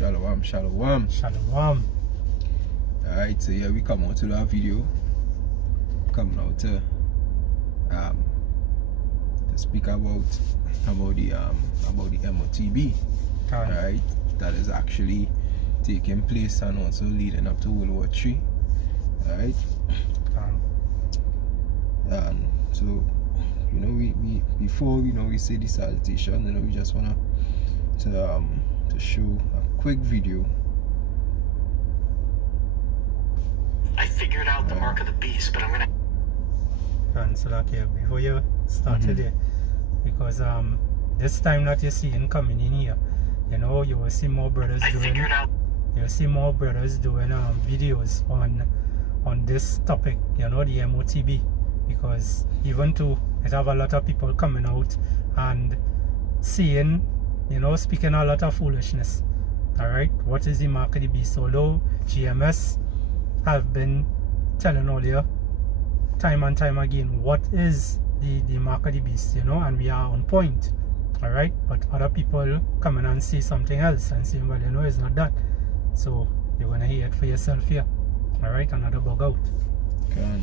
Shalom, shalom. Shalom. Alright, so yeah, we come out to that video. Coming out to speak about the M.O.T.B. Alright, that is actually taking place and also leading up to World War III. Alright. And so, you know, we before we say the salutation, you know, we just wanna to show a quick video. I figured out the mark of the beast, but I'm gonna cancel that here before you start today, because this time that you're seeing coming in here, you know, you will see more brothers doing videos on this topic, you know, the M.O.T.B, because even though it have a lot of people coming out and saying, you know, speaking a lot of foolishness. Alright, what is the mark of the beast? Although GMS have been telling all you time and time again what is the mark of the beast, you know, and we are on point. Alright, but other people come in and say something else and say, well, you know, it's not that. So you're gonna hear it for yourself here. Alright, another bug out. Okay.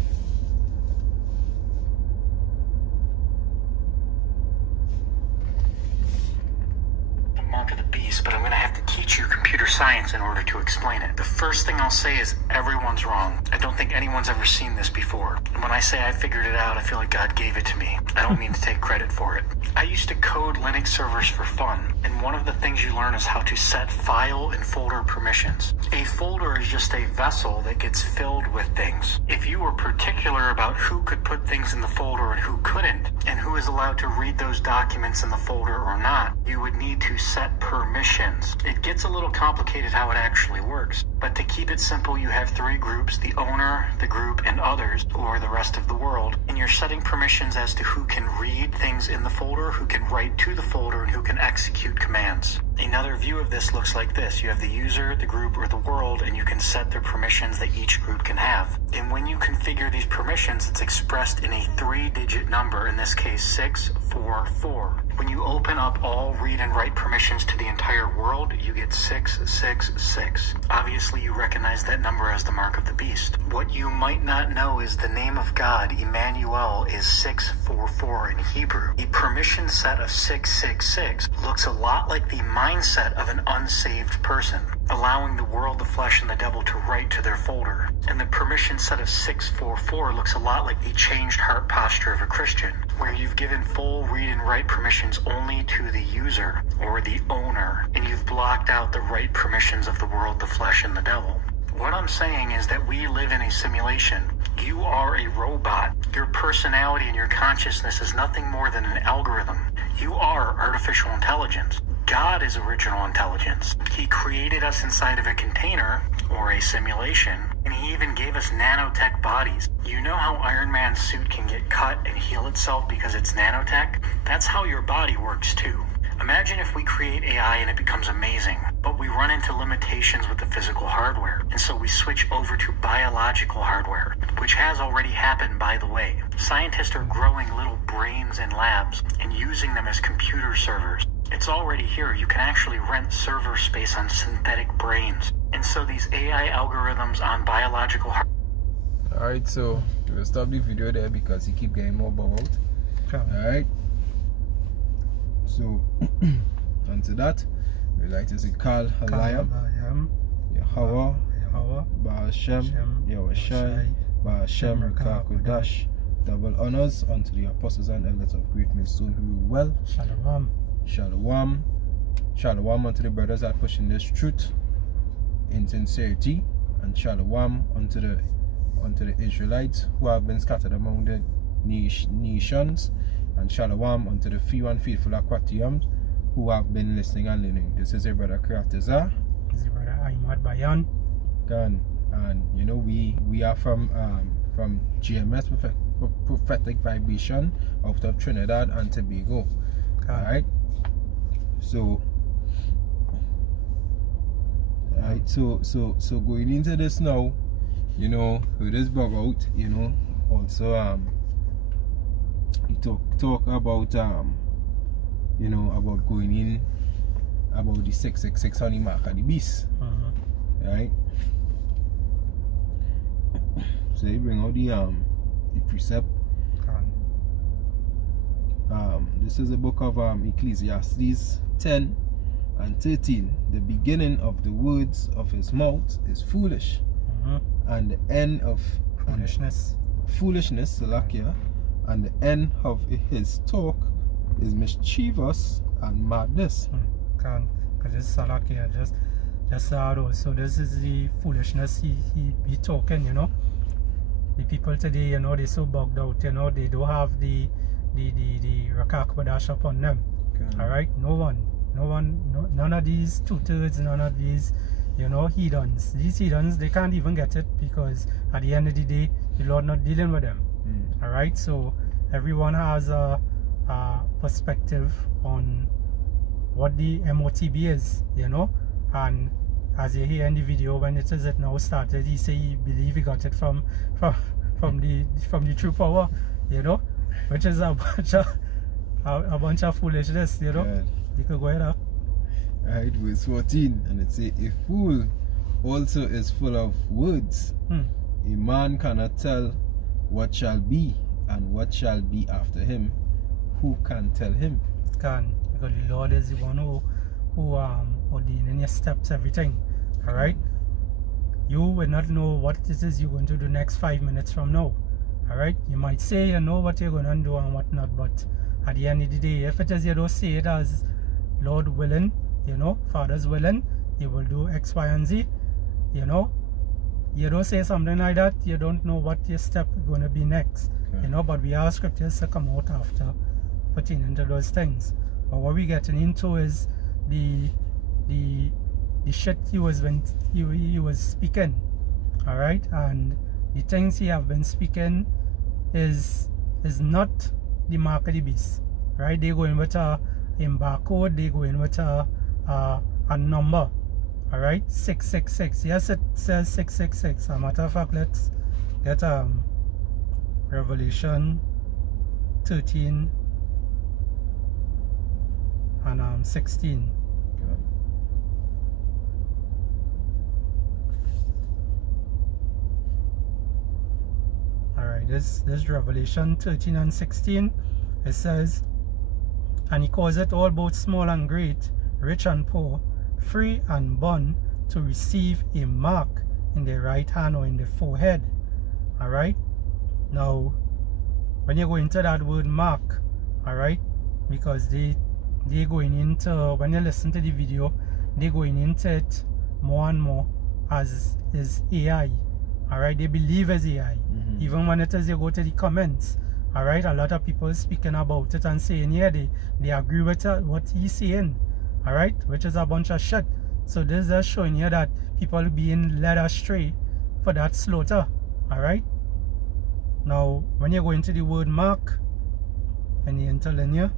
mark of the beast, but I'm going to have to teach you computer science in order to explain it. The first thing I'll say is everyone's wrong. I don't think anyone's ever seen this before. And when I say I figured it out, I feel like God gave it to me. I don't mean to take credit for it. I used to code Linux servers for fun, and one of the things you learn is how to set file and folder permissions. A folder is just a vessel that gets filled with things. If you were particular about who could put things in the folder and who couldn't, and who is allowed to read those documents in the folder or not, you would need to set permissions. It gets a little complicated how it actually works, but to keep it simple, you have three groups: the owner, the group, and others, or the rest of the world, and you're setting permissions as to who can read things in the folder, who can write to the folder, and who can execute commands. Another view of this looks like this. You have the user, the group, or the world, and you can set the permissions that each group can have. And when you configure these permissions, it's expressed in a 3-digit number, in this case 644. When you open up all read and write permissions to the entire world, you get 666. Obviously, you recognize that number as the mark of the beast. What you might not know is the name of God, Emmanuel, is 644 in Hebrew. The permission set of 666 looks a lot like the mindset of an unsaved person, allowing the world, the flesh, and the devil to write to their folder. And the permission set of 644 looks a lot like the changed heart posture of a Christian, where you've given full read and write permissions only to the user or the owner, and you've blocked out the write permissions of the world, the flesh, and the devil. What I'm saying is that we live in a simulation. You are a robot. Your personality and your consciousness is nothing more than an algorithm. You are artificial intelligence. God is original intelligence. He created us inside of a container, or a simulation, and he even gave us nanotech bodies. You know how Iron Man's suit can get cut and heal itself because it's nanotech? That's how your body works too. Imagine if we create AI and it becomes amazing, but we run into limitations with the physical hardware, and so we switch over to biological hardware, which has already happened, by the way. Scientists are growing little brains in labs and using them as computer servers. It's already here. You can actually rent server space on synthetic brains. And so these AI algorithms on biological hardware. Alright, so we'll stop the video there because you keep getting more bubbled. Alright. So, onto that, we like to say Kal Halayam, Yahweh, Ba'ashem, Yahweh, Ba'ashem, Rakakudash. Double honors unto the apostles and elders of Great Millstone who rule well. Shalom. Shalom. Shalom unto the brothers that pushing this truth in sincerity, and shalom unto the Israelites who have been scattered among the nations, and shalom unto the few and faithful Aquatiums who have been listening and learning. This is your brother Kratazar. This is your brother M.O.T.B. And you know, we are from GMS Prophetic Vibration out of Trinidad and Tobago. Alright. So going into this now, you know, with this bug out, you know, also we talk about you know, about going in about the 666 on the mark of the beast. Right? So they bring out the precept. This is the book of Ecclesiastes 10 and 13. The beginning of the words of his mouth is foolish, and the end of foolishness, Salakia, and the end of his talk is mischievous and madness. Because this Salakia just so this is the foolishness he be talking, you know. The people today, you know, they're so bugged out, you know, they don't have the Rakak Badash upon them. Alright? None of these two-thirds, none of these, you know, heathens. These heathens, they can't even get it because at the end of the day, the Lord not dealing with them. Alright? So everyone has a perspective on what the M.O.T.B is, you know. And as you hear in the video, when it now started, he say he believe he got it from the true power, you know, which is a bunch of foolishness, you know. You could go ahead. Right, verse 14, and it say, a fool also is full of words. A man cannot tell what shall be and what shall be after him. Who can tell him? Can, because the Lord is the one who ordaining your steps, everything. Alright? You will not know what it is you're going to do next 5 minutes from now. Alright? You might say you know what you're going to do and what not, but at the end of the day, if it is you don't say it as Lord willing, you know, Father's willing, you will do X, Y, and Z, you know. You don't say something like that, you don't know what your step is going to be next, you know, but we have scriptures to come out after putting into those things. But what we're getting into is the shit he was speaking, all right, and the things he have been speaking is not the mark of the beast, right? They go in with a barcode, they go in with a number, all right, 666. Yes, it says 666. As a matter of fact, let's get Revelation 13 and 16. Alright, this Revelation 13 and 16. It says, and he calls it all, both small and great, rich and poor, free and bond, to receive a mark in their right hand or in the forehead. Alright, now when you go into that word mark, alright, because they going into, when you listen to the video, they going into it more and more as is AI. Alright, they believe as AI. Even when it is you go to the comments, alright, a lot of people speaking about it and saying, yeah, they agree with what he's saying, alright, which is a bunch of shit. So this is just showing you that people being led astray for that slaughter, alright. Now, when you go into the word mark, and you're telling you,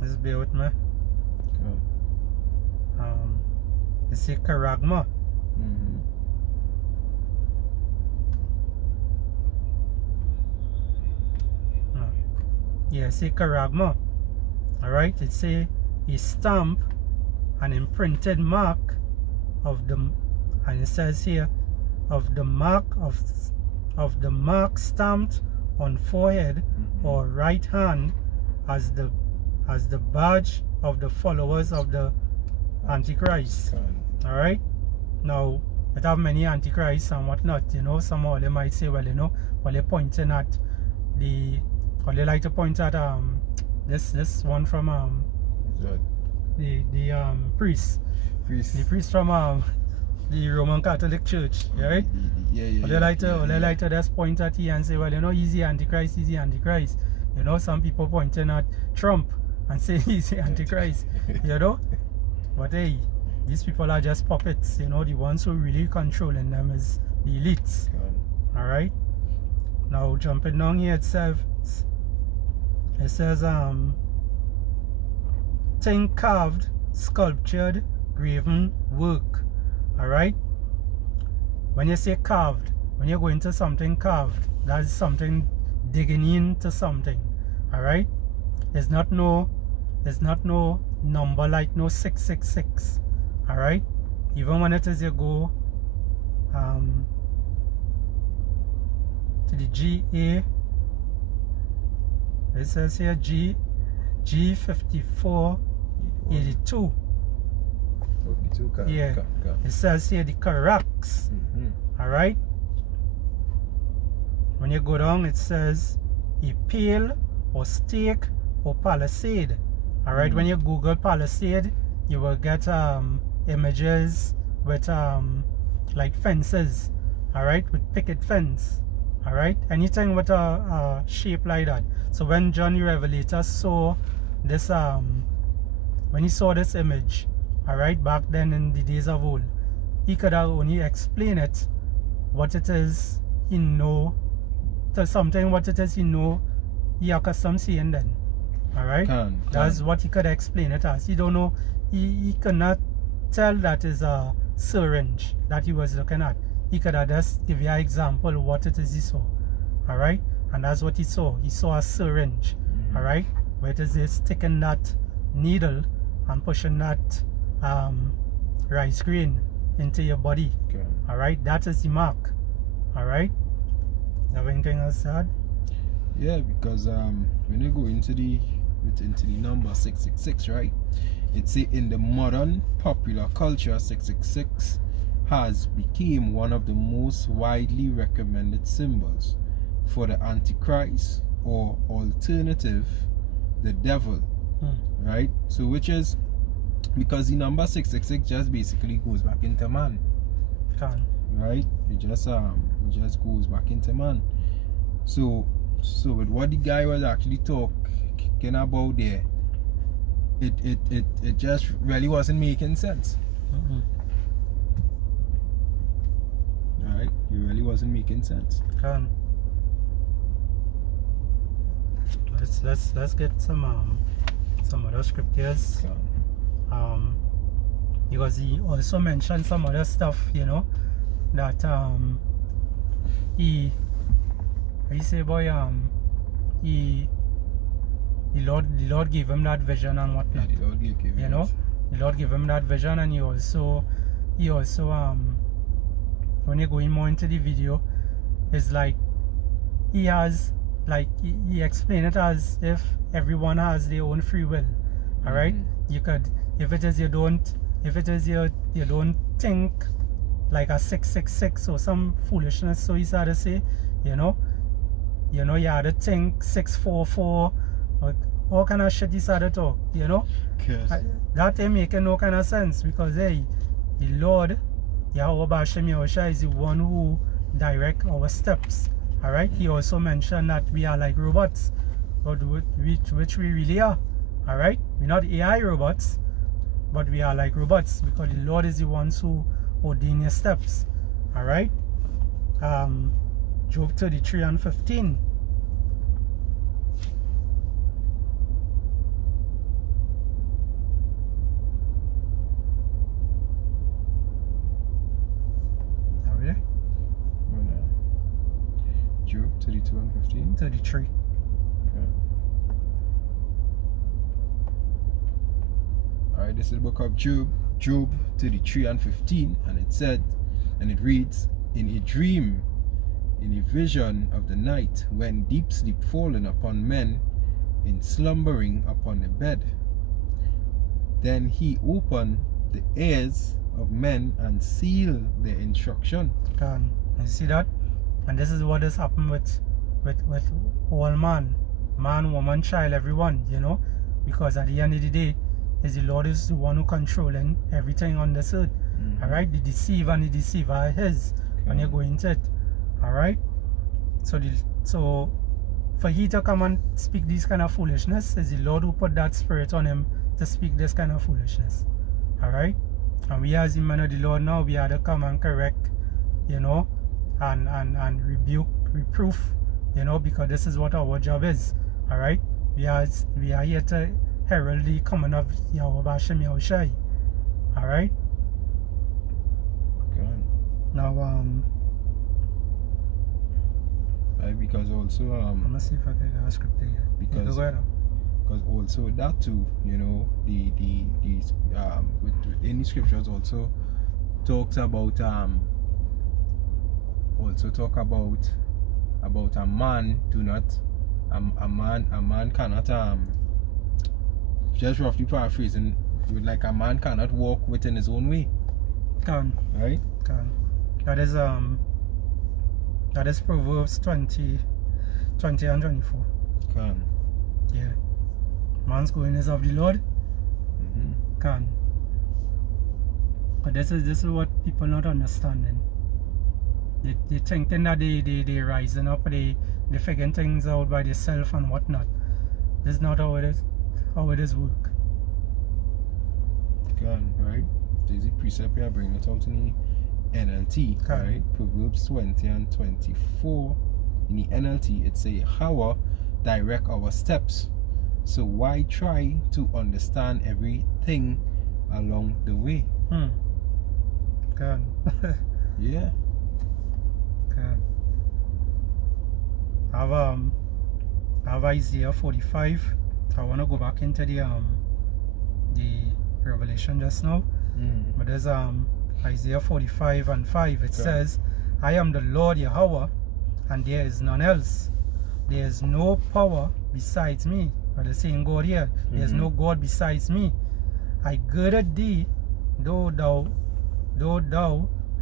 just bear with me. You see charagma. Yeah, see charagma. Alright, it say a stamp, an imprinted mark of the, and it says here, of the mark of the mark stamped on forehead or right hand as the badge of the followers of the Antichrist. Alright, now it have many Antichrists and whatnot, you know. Some of them might say, well, you know, while they're pointing at the, or they like to point at this one from the priest from the Roman Catholic Church, right? Or they like to just point at he and say, well, you know, he's the Antichrist, you know. Some people pointing at Trump and say he's the Antichrist, you know. But hey, these people are just puppets, you know. The ones who really controlling them is the elites. Alright, now jumping down here, it says thing carved, sculptured, graven work. Alright, when you say carved, when you go into something carved, that's something digging into something. Alright? There's not no number like no 666. Alright? Even when it is you go to the GA, it says here G5482. Yeah, it says here the Caracas. Alright? When you go down, it says a pale or stake or palisade. Alright, when you Google palisade, you will get images with like fences. Alright, with picket fence. Alright, anything with a shape like that. So when John the Revelator saw this, when he saw this image, alright, back then in the days of old, he could have only explain it, what it is he know, to something what it is he know, he accustomed seeing then. Alright? That's what he could explain it as. He don't know, he could not tell that is a syringe that he was looking at. He could have just give you an example of what it is he saw. Alright? And that's what he saw. He saw a syringe. Alright? Where it is sticking that needle and pushing that rice grain into your body. Alright? That is the mark. Alright? Have anything else to add? Yeah, because when you go into the number 666, right? It's in the modern popular culture, 666 has become one of the most widely recommended symbols for the Antichrist, or alternative, the devil. Right? So which is because the number 666 just basically goes back into man. Right? It just goes back into man. So with what the guy was actually talking about there, it just really wasn't making sense. Right? It really wasn't making sense. Let's get some other scriptures. Because he also mentioned some other stuff, you know, that the Lord gave him that vision and whatnot. Yeah, the Lord gave him, you know, the Lord gave him that vision, and he also when you go in more into the video, it's like he he explained it as if everyone has their own free will. Alright? You could, if it is you don't think like a 666 or some foolishness, so he started to say, you know, you had to think 644 or all kind of shit he started to talk, you know. That ain't making no kind of sense, because hey, the Lord Yahweh Bashem Yahushua is the one who direct our steps. Alright? He also mentioned that we are like robots, but which we really are. Alright? We're not AI robots, but we are like robots, because the Lord is the ones who ordain your steps. Alright? Job 33:15. Are we there? Job 32:15? 33. Alright, this is the book of Job 33:15, and it said, and it reads, in a dream, in a vision of the night, when deep sleep fallen upon men, in slumbering upon the bed, then he opened the ears of men and sealed their instruction. You see that? And this is what has happened with all man, woman, child, everyone, you know, because at the end of the day, is the Lord is the one who controlling everything on this earth. Alright? The deceiver and the deceiver are his when you go into it. Alright? So for he to come and speak this kind of foolishness, is the Lord who put that spirit on him to speak this kind of foolishness. Alright? And we as the man of the Lord now, we are to come and correct, you know, and rebuke, reproof, you know, because this is what our job is. Alright? We are here to herald the coming of Yahweh Bashem Yahushua. Alright? Okay. Now right? Because also I'm gonna see if I can get a script here. because also that too, you know, within the scriptures also talks about a man cannot just roughly paraphrasing, like a man cannot walk within his own way. Can. Right? Can. That is Proverbs 20 and 24. Can. Yeah. Man's going is of the Lord. Can. But this is what people not understanding. They thinking that they rising up, they figuring things out by themselves and whatnot. This is not how it is work. Can, right? There's a precept here, bring it out in the NLT, right? Proverbs 20 and 24. In the NLT, it say, "How direct our steps. So why try to understand everything along the way?" Can. Yeah. Can. I have Isaiah 45. I want to go back into the Revelation just now. But there's Isaiah 45 and 5. It says, "I am the Lord Yahweh, and there is none else. There is no power besides me." But they're saying God here. There's no God besides me. "I girded thee, though thou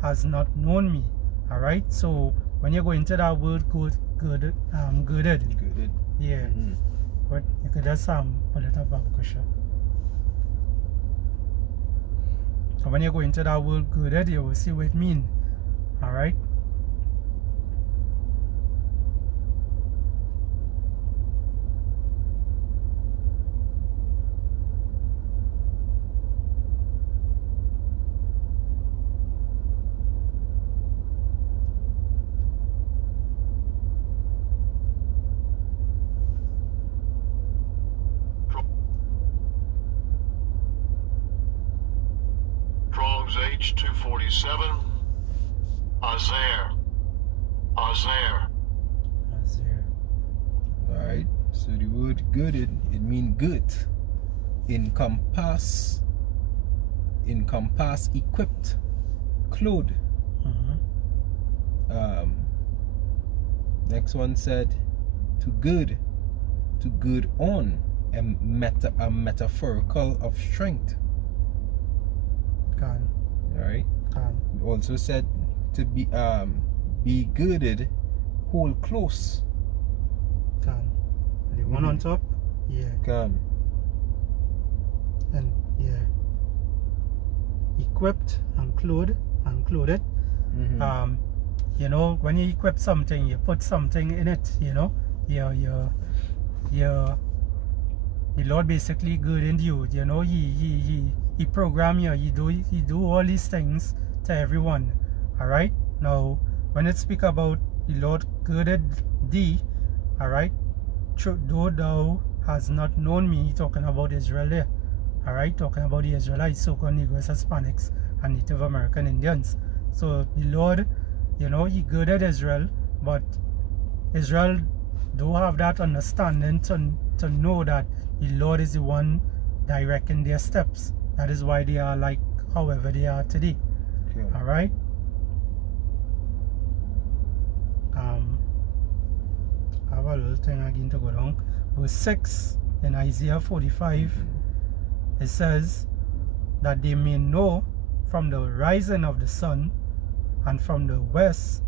hast not known me." Alright, so when you go into that word girded. Yeah. But you could just pull it up, Babakusha. So when you go into that word girded, you will see what it means. Alright? H247, Azer. Alright, so the word girded, it means good, encompass, equipped, clothed. Next one said to gird on, a metaphorical of strength. Can. Alright. It also said to be girded, hold close. Can. The one on top? Yeah. Can. And yeah. Equipped and clothed. You know, when you equip something, you put something in it, you know. The Lord basically girded you, you know, he program you, he do all these things to everyone. Alright? Now when it speak about the Lord girded thee, alright, though thou hast not known me, talking about Israel there. Alright, talking about the Israelites, so-called Negroes, Hispanics, and Native American Indians. So the Lord, you know, he girded Israel, but Israel do have that understanding to know that the Lord is the one directing their steps. That is why they are like however they are today. Okay. Alright? I have a little thing again to go down. Verse 6 in Isaiah 45, it says that they may know from the rising of the sun and from the west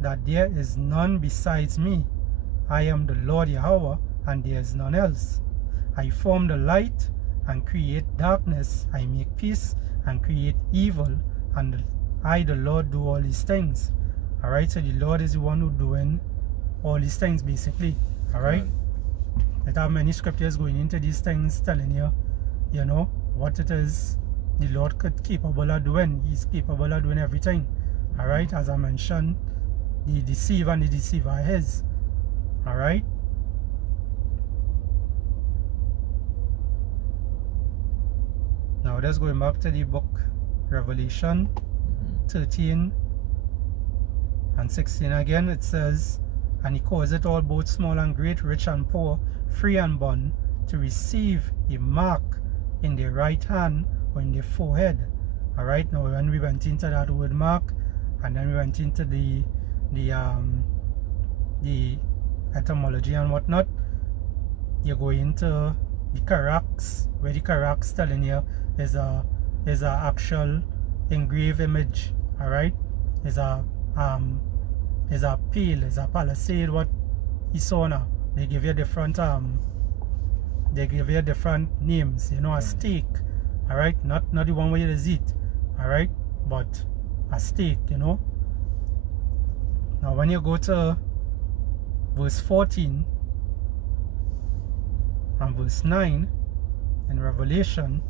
that there is none besides me. I am the Lord Yahweh, and there is none else. I form the light and create darkness. I make peace and create evil, and I, the Lord, do all these things. Alright, so the Lord is the one who doing all these things basically. Alright? There are many scriptures going into these things telling you, you know, what it is the Lord capable of doing. He's capable of doing everything. Alright, as I mentioned, the deceiver and the deceiver is. Alright? Now let's go back to the book Revelation 13 and 16 again. It says, And he calls it all, both small and great, rich and poor, free and bond, to receive a mark in their right hand or in their forehead. Alright, now when we went into that word mark, and then we went into the etymology and whatnot, you go into the characters, where the characters telling you is a actual engraved image. Alright, is a pale, is a palisade what you saw now. They give you different names, you know, a steak, alright, not the one where you just eat, alright, but a steak, you know. Now when you go to verse 14 and verse 9 in Revelation,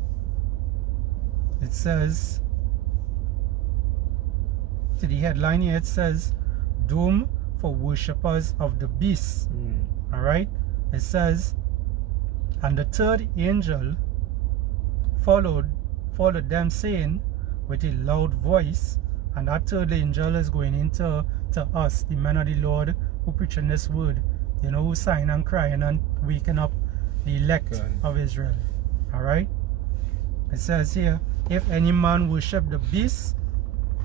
it says, to the headline here, it says, doom for worshippers of the beast. Alright, it says, and the third angel followed them, saying with a loud voice, and that third angel is going into us, the men of the Lord who preaching this word, you know, who sighing and crying and waking up the elect of Israel. Alright, it says here, if any man worship the beast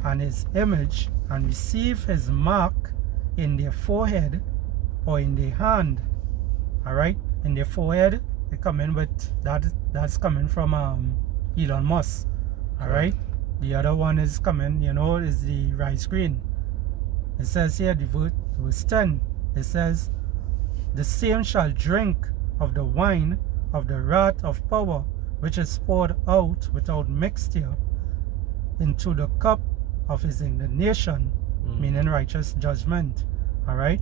and his image, and receive his mark in their forehead or in their hand. Alright, in their forehead, they come in with that's coming from Elon Musk. Alright, the other one is coming, you know, is the rice grain. It says here, verse 10, it says, the same shall drink of the wine of the wrath of power, which is poured out without mixture into the cup of his indignation, meaning righteous judgment. Alright,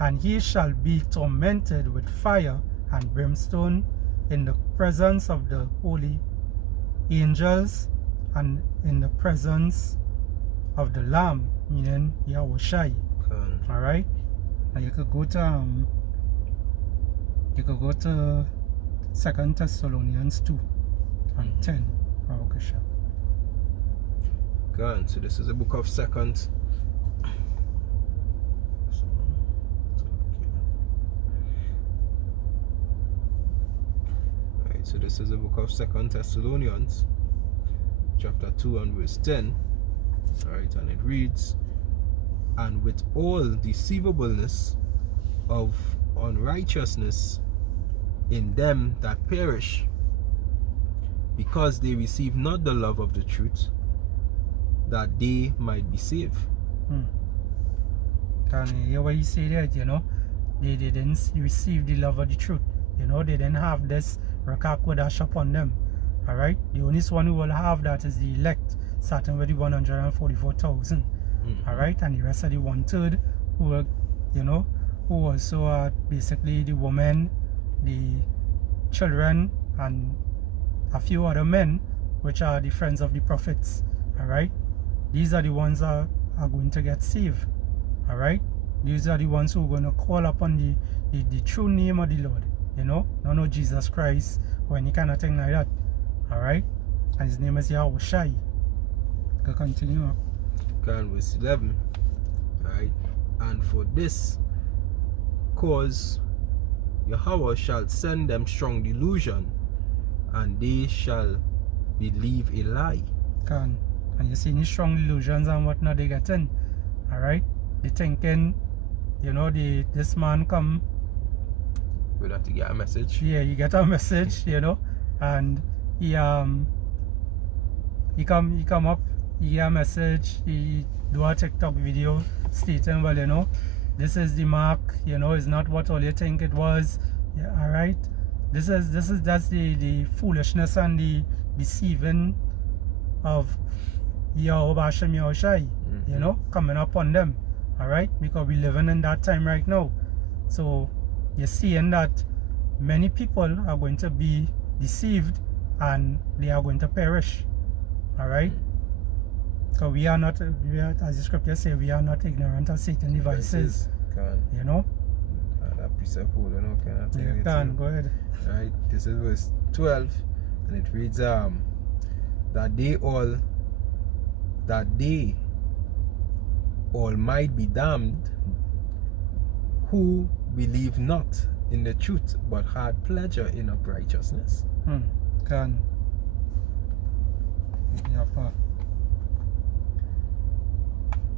and he shall be tormented with fire and brimstone in the presence of the holy angels and in the presence of the Lamb, meaning Yahushai. Alright, and you could go to 2 Thessalonians 2 and 10. Good. So this is the book of Second. Right, so this is the book of 2 Thessalonians, chapter 2 and verse 10. Alright, and it reads, and with all deceivableness of unrighteousness in them that perish, because they receive not the love of the truth, that they might be saved. Can you hear what you say there? You know, they didn't receive the love of the truth. You know, they didn't have this Rakakodash upon them. Alright, the only one who will have that is the elect, starting with the 144,000. Alright, and the rest of the 1/3 who were, you know, who also basically the women, the children, and a few other men, which are the friends of the prophets. Alright, these are the ones that are going to get saved. Alright, these are the ones who are going to call upon the true name of the Lord, you know, no Jesus Christ or any kind of thing like that. Alright, and his name is Yahushai. Go continue. Verse 11. Alright, and for this cause Yahweh shall send them strong delusion, and they shall believe a lie. And you see any strong delusions and whatnot they get in. Alright, they thinking, you know, this man come, we'll have to get a message. Yeah, you get a message, you know, and he come up, he get a message, he do a TikTok video stating, well, you know, this is the mark, you know, it's not what all you think it was. Yeah, alright, that's the foolishness and the deceiving of Yahushai, you know, coming up on them. Alright, because we're living in that time right now. So you're seeing that many people are going to be deceived and they are going to perish. Alright, so we are not, as the scripture says, we are not ignorant of Satan's devices. You know, that precept, you know, go ahead. Right, this is verse 12, and it reads that they all might be damned who believe not in the truth, but had pleasure in unrighteousness. Kan. Yeah, pa.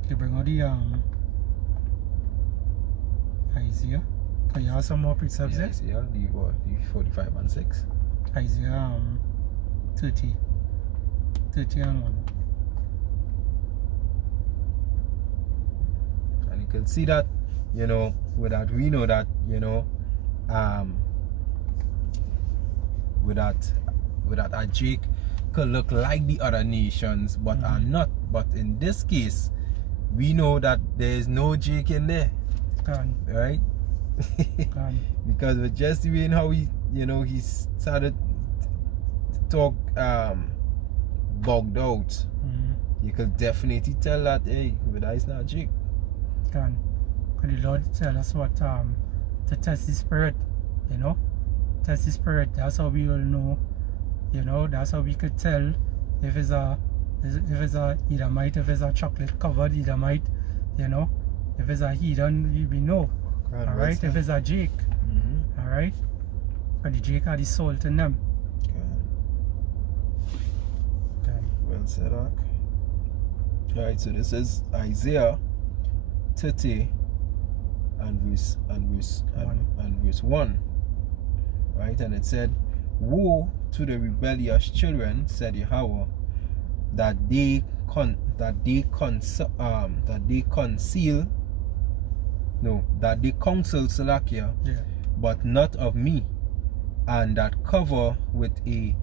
Okay, bring out the Isaiah. Can you have some more precepts there? Isaiah, the 45 and 6. Isaiah 30 and 1. And you can see that, you know, with that we know that, you know, with that Jake could look like the other nations but are not. But in this case, we know that there is no Jake in there. Kan. Right? Kan. Because with just seeing how he, you know, he started to talk bugged out, you could definitely tell that, hey, with that is not Jake. Kan. Could the Lord tell us what to test the spirit, you know? Test the spirit. That's how we will know, you know, that's how we could tell if it's a Edomite, if it's a chocolate covered Edomite, you know. If it's a heathen, we know. Alright, if it's a Jake. Alright? But the Jake had the salt in them. Well said, Ark. Alright, so this is Isaiah 30 and verse 1. Right, and it said, "Woe to the rebellious children," said Yahweh, that they counsel Salakia, but not of me, and that cover with a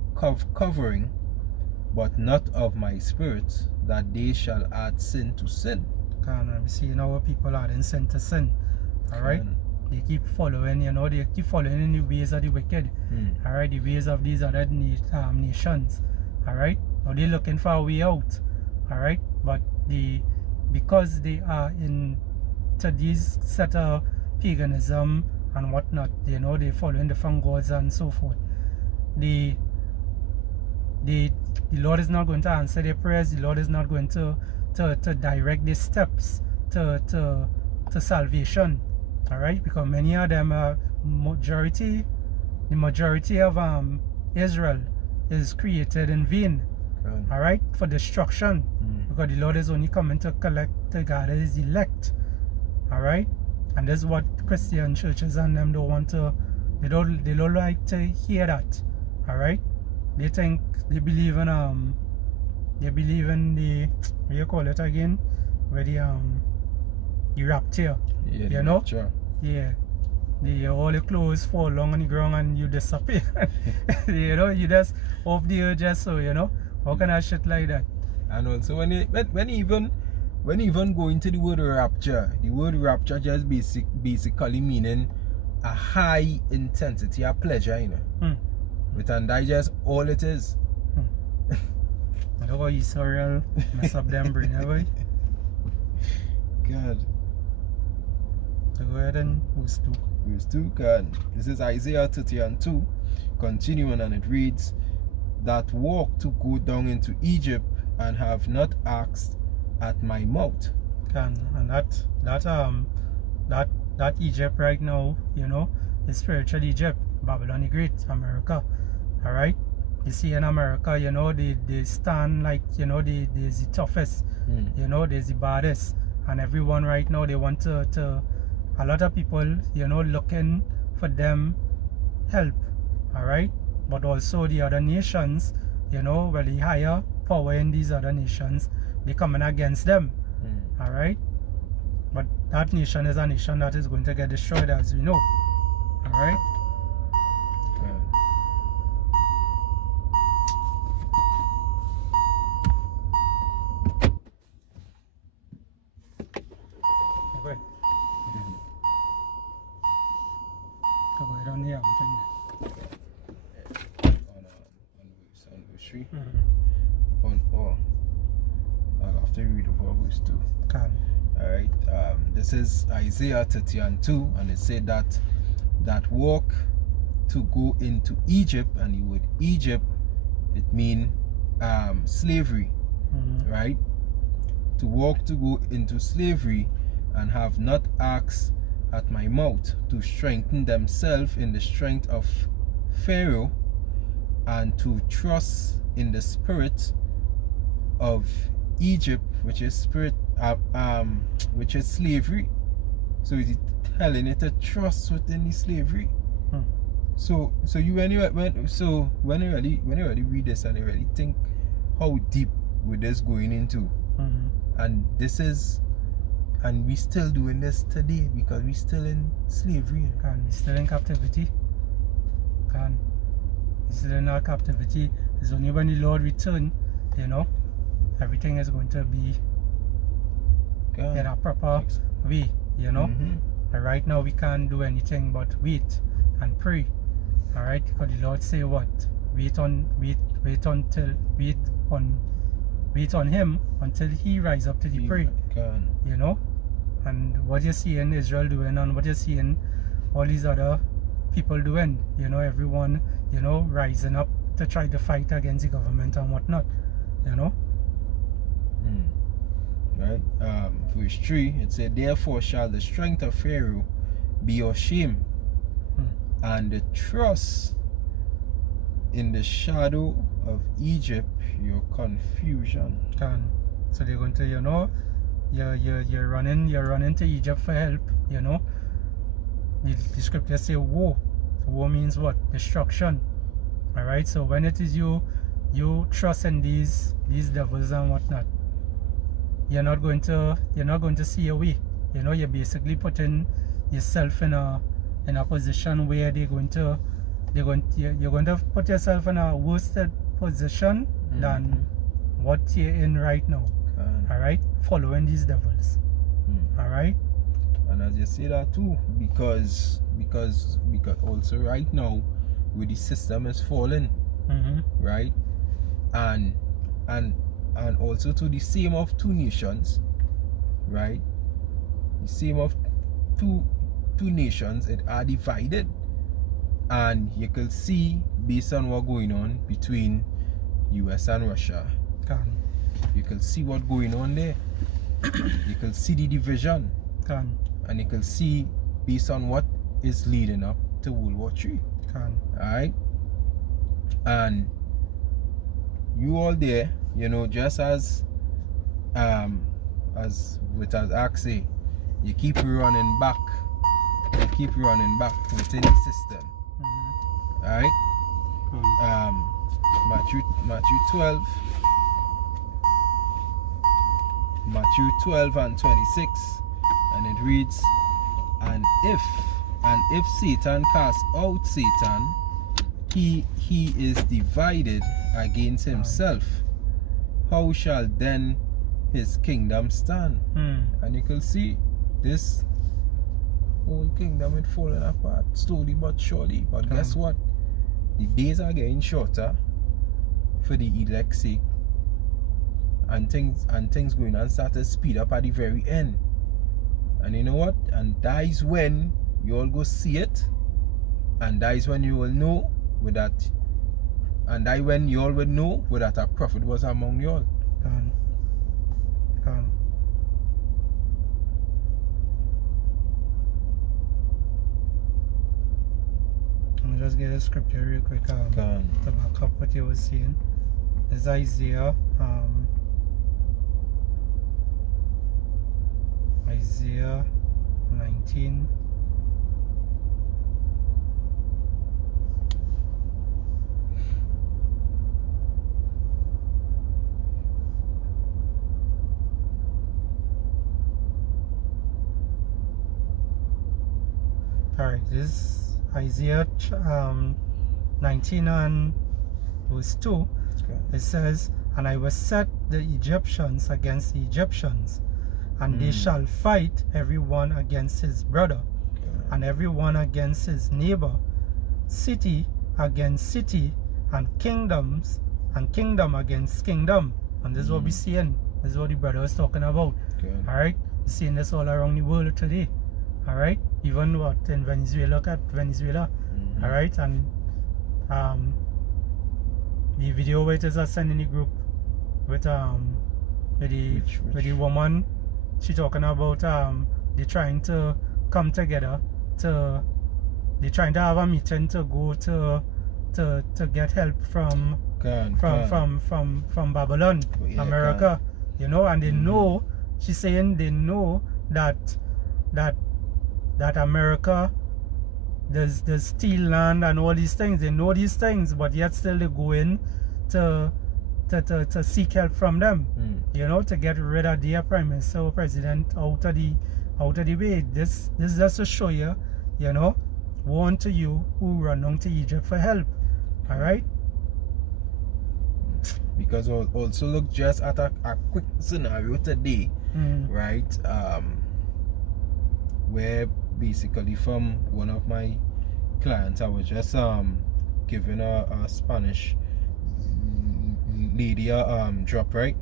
covering, but not of my spirit, that they shall add sin to sin. Can we see now people adding sin to sin? Alright? They keep following, you know, they keep following in the ways of the wicked. Alright, the ways of these other nations. Alright? Now they're looking for a way out. Alright? But because they are into these set of paganism and whatnot, you know, they following different gods and so forth. The Lord is not going to answer their prayers. The Lord is not going to direct their steps to salvation. Alright, because many of them are the majority of Israel is created in vain. Alright, for destruction. Because the Lord is only coming to gather his elect. Alright? And this is what Christian churches and them don't want to, they don't like to hear that. Alright? They believe in the, what you call it again? Where the rapture. Yeah, you know? Rapture. Yeah. All the clothes fall along on the ground and you disappear. You know, you just off the earth just so, you know. How can I shit like that? And also when even go into the word rapture just basically meaning a high intensity of pleasure, you know. With and that just all it is. I don't know Israel mess up them brain, have I? God. So go ahead and verse 2. Verse 2, God. This is Isaiah 30 and 2. Continuing, and it reads, "That walk to go down into Egypt and have not asked at my mouth." And that Egypt right now, you know, is spiritual Egypt, Babylon the Great, America. Alright? You see in America, you know, they stand like, you know, there's the toughest, you know, there's the baddest. And everyone right now, they want to a lot of people, you know, looking for them help. Alright? But also the other nations, you know, well, the higher power in these other nations, they coming against them. Alright? But that nation is a nation that is going to get destroyed, as we know. Alright? Okay. So go down here, I'm On verse 3. I'll have to read over verse 2. Can. Alright, this is Isaiah 30 and 2, and it said that walk to go into Egypt, and the word Egypt, it means slavery, right? To walk to go into slavery and have not asked at my mouth to strengthen themselves in the strength of Pharaoh, and to trust in the spirit of Egypt, which is which is slavery. So he's telling it to trust within the slavery. So when you really read this and you really think how deep with this going into, and this is, and we still doing this today because we still in slavery and we still in captivity. And we still in our captivity. It's only when the Lord return, you know, everything is going to be in a proper way, you know. And right now we can't do anything but wait and pray. Alright, because the Lord say what? Wait on him until he rise up to the prey. You know? And what you see in Israel doing and what you see in all these other people doing, you know, everyone, you know, rising up to try to fight against the government and whatnot, you know. Right? Verse 3, it said, therefore shall the strength of Pharaoh be your shame, and the trust in the shadow of Egypt your confusion. So they're going to, you know, you're running to Egypt for help, you know. The scripture say woe. So woe means what? Destruction. Alright, so when it is you trust in these devils and whatnot, you're not going to see a way. You know, you're basically putting yourself in a position where you're going to put yourself in a worse position than what you're in right now. Alright? Following these devils. Alright? And as you say that too, because also right now where the system is falling, right? And also to the same of two nations, right? The same of two nations, it are divided, and you can see based on what going on between US and Russia, you can see what going on there. You can see the division, and you can see based on what is leading up to World War III. Alright, and you all there, you know, just as with as Axie, you keep running back within the system. Alright? Matthew 12 and 26, and it reads, and if Satan cast out Satan, he is divided against himself. How shall then his kingdom stand? And you can see this whole kingdom is falling apart slowly but surely. But guess what? The days are getting shorter for the elect's sake, and things going on start to speed up at the very end. And you know what? And that is when you all go see it, and that is when you will know with that, and that when you all will know with that a prophet was among you all. Let me just get a scripture real quick to back up what you were saying. It's Isaiah 19. Alright, this is Isaiah 19 and verse 2. It says, and I will set the Egyptians against the Egyptians, and they shall fight everyone against his brother, and everyone against his neighbor, city against city, and kingdom against kingdom. And this is what we're seeing. This is what the brother was talking about. Alright, we're seeing this all around the world today. Alright, even what in Venezuela, look at Venezuela. Alright, and the video where it is sent in the group with the woman, she talking about they trying to come together to, they're trying to have a meeting to go to get help from Babylon, Yeah, America, you know, and they Mhm. know, she's saying they know that America, there's steel land and all these things. They know these things, but yet still they go in to seek help from them, you know, to get rid of their prime minister or president out of the way. This just to show you, you know, one to you who run down to Egypt for help. All right. Because also look just at a quick scenario today, right? Where basically from one of my clients, I was just giving a Spanish lady a drop, right?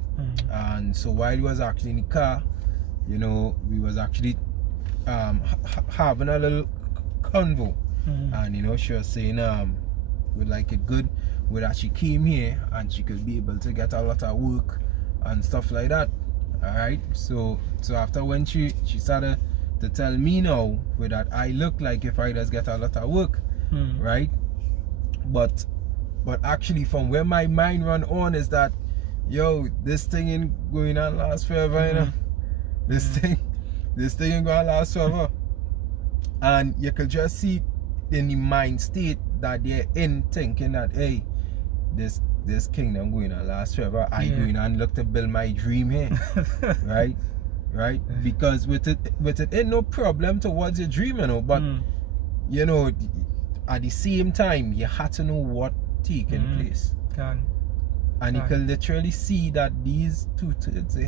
And so while he was actually in the car, you know, we was actually having a little convo, and you know, she was saying would like it good with that she came here and she could be able to get a lot of work and stuff like that. All right, so after when she started to tell me now with that I look like if I just get a lot of work, right? But actually from where my mind run on is that, yo, this thing ain't going on last forever, you know. This thing ain't gonna last forever. And you could just see in the mind state that they're in, thinking that, hey, this kingdom going to last forever. I going and look to build my dream here. right? Because with it ain't no problem towards your dream, you know, but you know, at the same time you have to know what taking place. And you can literally see that these two-thirds they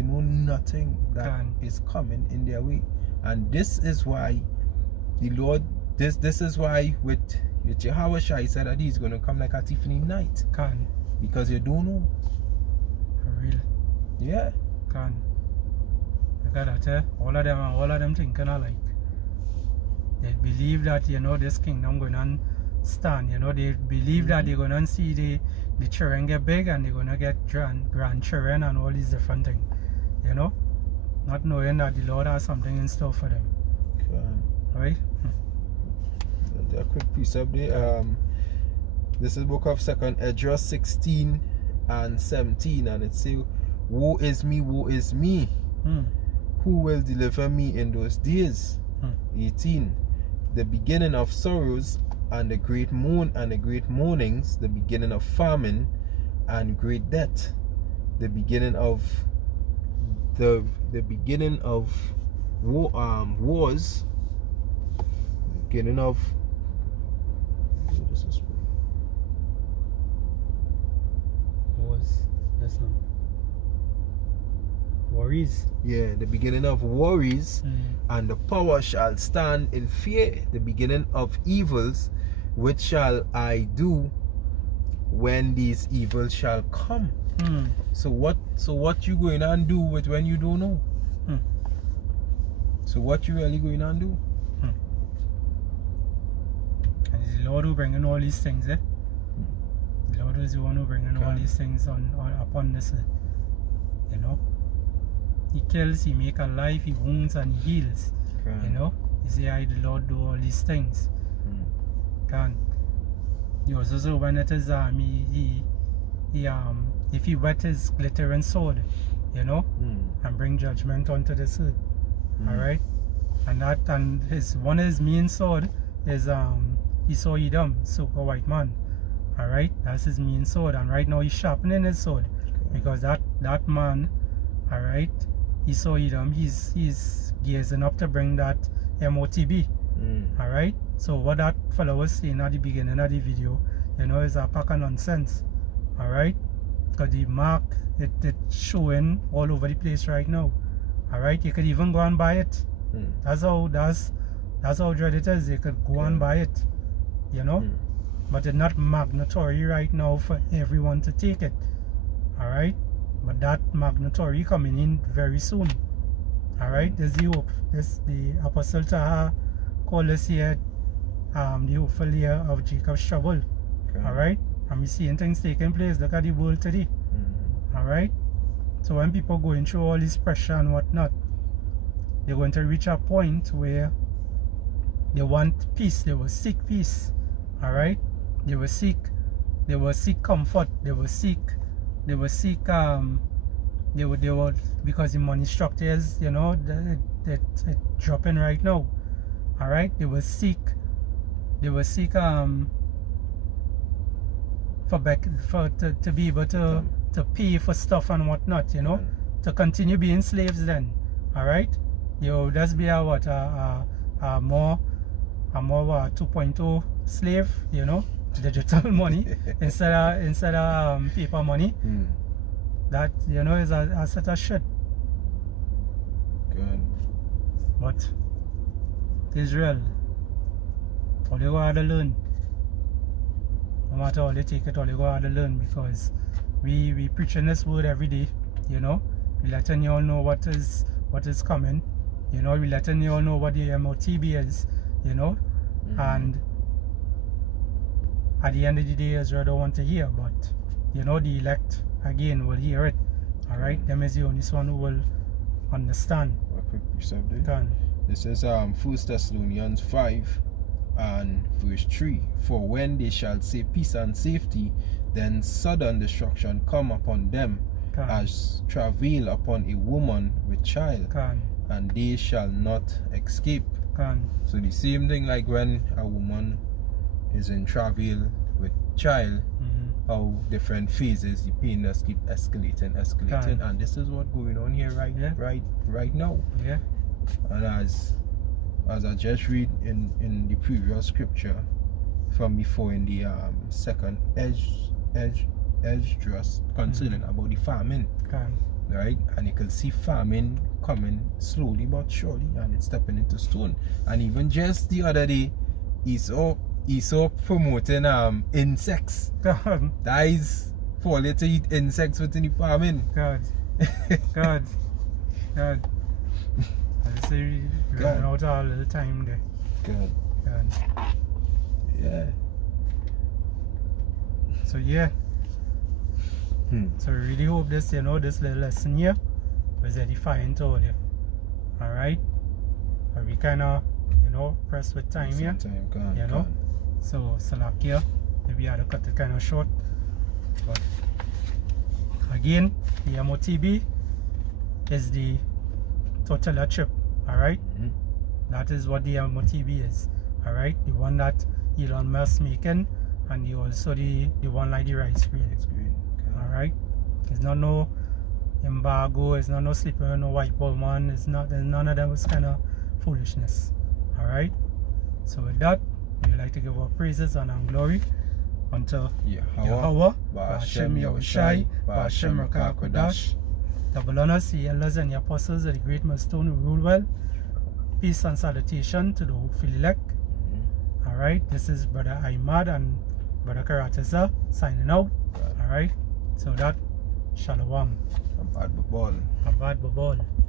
know nothing that is coming in their way. And this is why the Lord, this is why with Yahweh Shai said that he's going to come like a thief in the night. Because you don't know. For real. Yeah. Look at that, all of them thinking alike. They believe that, you know, this kingdom going to stand, you know, they believe that they're going to see the children get big and they're going to get grandchildren and all these different things, you know, not knowing that the Lord has something in store for them. Right? A quick precept there. This is book of 2nd Ezra 16 and 17, and it says, woe is me, who will deliver me in those days? 18, the beginning of sorrows and the great mournings, the beginning of famine and great death, the beginning of wars, beginning of worries. Yeah, the beginning of worries, and the power shall stand in fear, the beginning of evils, which shall I do when these evils shall come. So what you going on do with when you don't know? So what you really going on do? And it's the Lord who bringing all these things, eh? The Lord is the one who bringing all these things upon this earth. You know? He kills, he make alive, he wounds and he heals. You know? He say, I the Lord do all these things. He also so when it is if he wet his glittering sword, you know, and bring judgment onto this earth. Alright? And one of his main sword is Esau Edom, super white man. Alright? That's his main sword, and right now he's sharpening his sword. Because that man, alright, Esau Edom, he's gearing up to bring that M.O.T.B. Alright? So what that fellow was saying at the beginning of the video, you know, is a pack of nonsense. Alright? Because the mark, it's showing all over the place right now. Alright? You could even go and buy it. That's how dread it is. You could go and buy it. You know? But it's not mandatory right now for everyone to take it. Alright? But that mandatory coming in very soon. Alright? There's the hope. The Apostle Taha called this here the hopeful year of Jacob's trouble. Alright? And we seeing things taking place. Look at the world today. Alright? So when people going through all this pressure and whatnot, they're going to reach a point where they want peace. They will seek peace. All right. They will seek comfort. They will seek because the money structures, you know, it's dropping right now. All right. They will seek to be able to pay for stuff and whatnot, you know, to continue being slaves then. All right. You just be a more 2.0 slave, you know, digital money instead of paper money. That, you know, is a set of shit. Good. But Israel, all you got to learn. No matter how they take it, all you got to learn, because we preaching this word every day, you know. We letting you all know what is coming, you know. We letting you all know what the M.O.T.B is, you know. And at the end of the day, Israel don't want to hear, but you know, the elect again will hear it. All right, them is the only one who will understand. A quick precept there. This is 1 Thessalonians 5 and verse 3. For when they shall say peace and safety, then sudden destruction come upon them, as travail upon a woman with child, and they shall not escape. So the same thing like when a woman is in travail with child, how different phases the pain just keep escalating, and this is what going on here right now. Yeah. And as I just read in the previous scripture from before in the second Esdras concerning about the famine, right? And you can see famine coming slowly but surely, and it's stepping into stone. And even just the other day, Esau promoting insects. That is for to eat insects within the famine. God. I say we run out all the time there. God. Yeah. So yeah. So we really hope this, you know, this little lesson here was edifying to all you. Alright? But we kinda, you know, pressed with time here. You know? So Salakia, maybe I had to cut it kinda short. But again, the M.O.T.B is the total trip. Alright? That is what the M.O.T.B is. Alright? The one that Elon Musk making, and the also the one like the rice grain. Alright? It's not no embargo, it's not no sleeper, no white woman, it's not, there's none of those kind of foolishness. Alright? So with that, we would like to give our praises and our glory unto Yahweh, Ba'ashem Yahushai, Ba'ashem Rakah Kodash. Double honors the elders and the apostles of the great millstone who rule well. Peace and salutation to the hopeful elect. Alright, this is Brother Ahmad and Brother Karateza signing out. Alright, so that, Shalom. Abad Babal. Abad Babal.